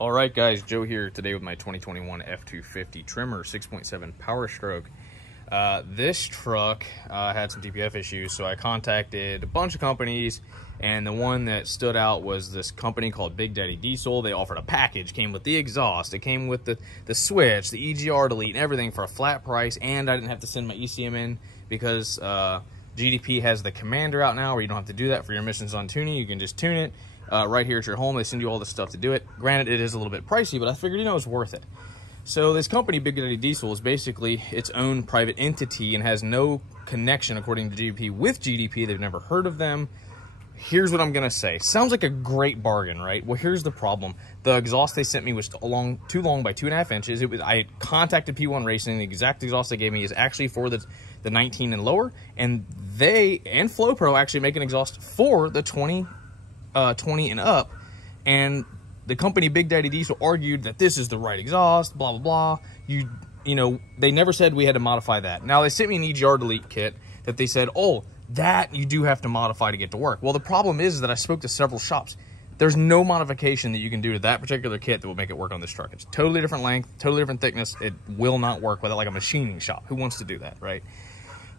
All right, guys, Joe here today with my 2021 F250 Trimmer 6.7 Power Stroke. This truck had some DPF issues, so I contacted a bunch of companies, and the one that stood out was this company called Big Daddy Diesel. They offered a package, came with the exhaust, it came with the switch, the EGR delete, and everything for a flat price, and I didn't have to send my ECM in because GDP has the Commander out now where you don't have to do that for your emissions on tuning. You can just tune it right here at your home. They send you all the stuff to do it. Granted, it is a little bit pricey, but I figured, it's worth it. So this company, Big Daddy Diesel, is basically its own private entity and has no connection, according to GDP, with GDP. They've never heard of them. Here's what I'm going to say. Sounds like a great bargain, right? Well, here's the problem. The exhaust they sent me was too long by 2.5 inches. I contacted P1 Racing. The exact exhaust they gave me is actually for the 19 and lower, and they and FlowPro actually make an exhaust for the 20 and up, and the company Big Daddy Diesel argued that this is the right exhaust, blah blah blah. They never said we had to modify that. Now they sent me an EGR delete kit that they said, oh, that you do have to modify to get to work. Well, the problem is that I spoke to several shops. There's no modification that you can do to that particular kit that will make it work on this truck. It's totally different length, totally different thickness. It will not work with it, like a machining shop. Who wants to do that, right?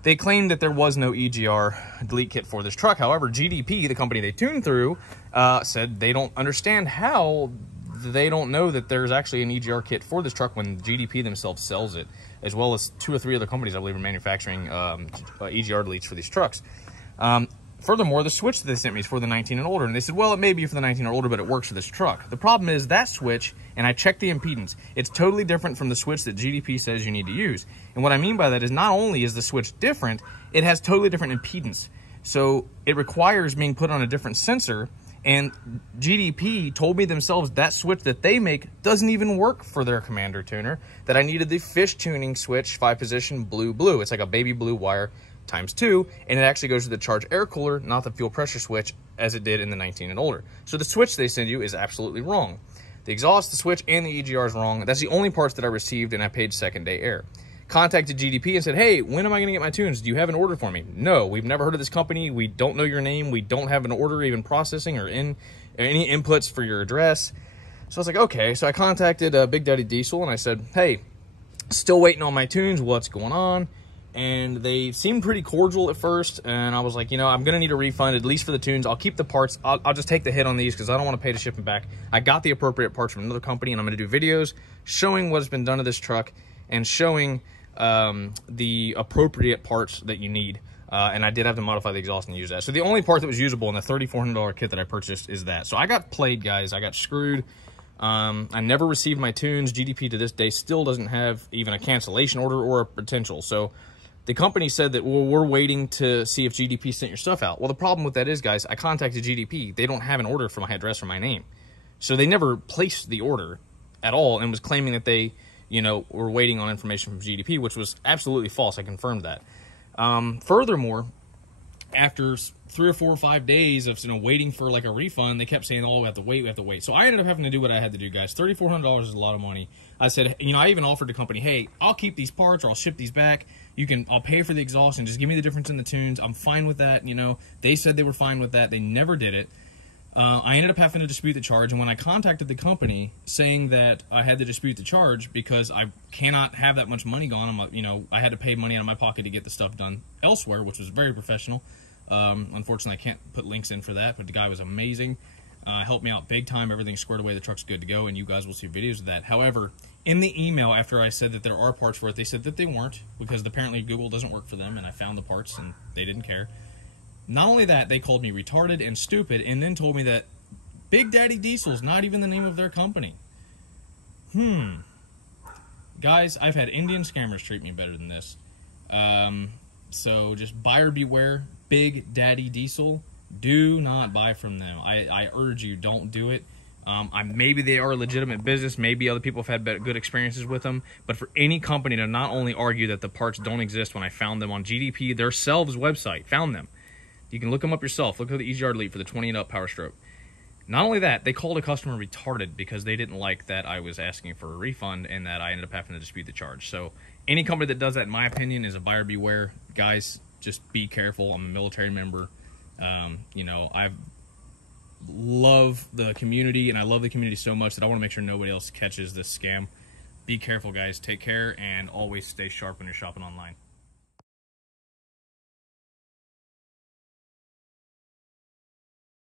They claimed that there was no EGR delete kit for this truck. However, GDP, the company they tuned through, said they don't understand how they don't know that there's actually an EGR kit for this truck when GDP themselves sells it, as well as 2 or 3 other companies, I believe, are manufacturing EGR deletes for these trucks. Furthermore, the switch that they sent me is for the 19 and older, and they said, well, it may be for the 19 or older, but it works for this truck. The problem is that switch, and I checked the impedance, it's totally different from the switch that GDP says you need to use. And what I mean by that is not only is the switch different, it has totally different impedance. So it requires being put on a different sensor, and GDP told me themselves that switch that they make doesn't even work for their Commander tuner, that I needed the fish tuning switch, 5-position blue. It's like a baby blue wire ×2, and it actually goes to the charge air cooler, not the fuel pressure switch as it did in the 19 and older. So the switch they send you is absolutely wrong. The exhaust, the switch, and the EGR is wrong. That's the only parts that I received, and I paid second day air. Contacted GDP and said, hey, when am I going to get my tunes? Do you have an order for me? No, we've never heard of this company. We don't know your name. We don't have an order even processing or any inputs for your address. So I was like, okay. So I contacted Big Daddy Diesel, and I said, hey, still waiting on my tunes. What's going on? And they seemed pretty cordial at first, and I was like, I'm going to need a refund, at least for the tunes. I'll keep the parts. I'll just take the hit on these because I don't want to pay to ship them back. I got the appropriate parts from another company, and I'm going to do videos showing what's been done to this truck and showing the appropriate parts that you need. And I did have to modify the exhaust and use that. So the only part that was usable in the $3,400 kit that I purchased is that. So I got played, guys. I got screwed. I never received my tunes. GDP to this day still doesn't have even a cancellation order or a potential. So the company said that, well, we're waiting to see if GDP sent your stuff out. Well, the problem with that is, guys, I contacted GDP. They don't have an order for my address or my name. So they never placed the order at all and was claiming that they, were waiting on information from GDP, which was absolutely false. I confirmed that. Furthermore, after 3 or 4 or 5 days of waiting for like a refund, they kept saying, oh, we have to wait. So I ended up having to do what I had to do, guys. $3,400 is a lot of money. I said, I even offered the company, hey, I'll keep these parts or I'll ship these back. I'll pay for the exhaust and just give me the difference in the tunes. I'm fine with that. They said they were fine with that. They never did it. I ended up having to dispute the charge, and when I contacted the company saying that I had to dispute the charge because I cannot have that much money gone, I had to pay money out of my pocket to get the stuff done elsewhere, which was very professional. Unfortunately, I can't put links in for that, but the guy was amazing. Helped me out big time. Everything's squared away. The truck's good to go, and you guys will see videos of that. However, in the email, after I said that there are parts for it, they said that they weren't because apparently Google doesn't work for them, and I found the parts, and they didn't care. Not only that, they called me retarded and stupid, and then told me that Big Daddy Diesel's not even the name of their company. Guys, I've had Indian scammers treat me better than this. So just buyer beware. Big Daddy Diesel, do not buy from them. I urge you, don't do it. Maybe they are a legitimate business. Maybe other people have had good experiences with them. But for any company to not only argue that the parts don't exist when I found them on GDP, their selves website, found them. You can look them up yourself. Look at the EGR delete for the 20 and up Power Stroke. Not only that, they called a customer retarded because they didn't like that I was asking for a refund and that I ended up having to dispute the charge. So any company that does that, in my opinion, is a buyer beware. Guys, just be careful. I'm a military member. I've love the community, and I love the community so much that I want to make sure nobody else catches this scam. Be careful, guys. Take care, and always stay sharp when you're shopping online.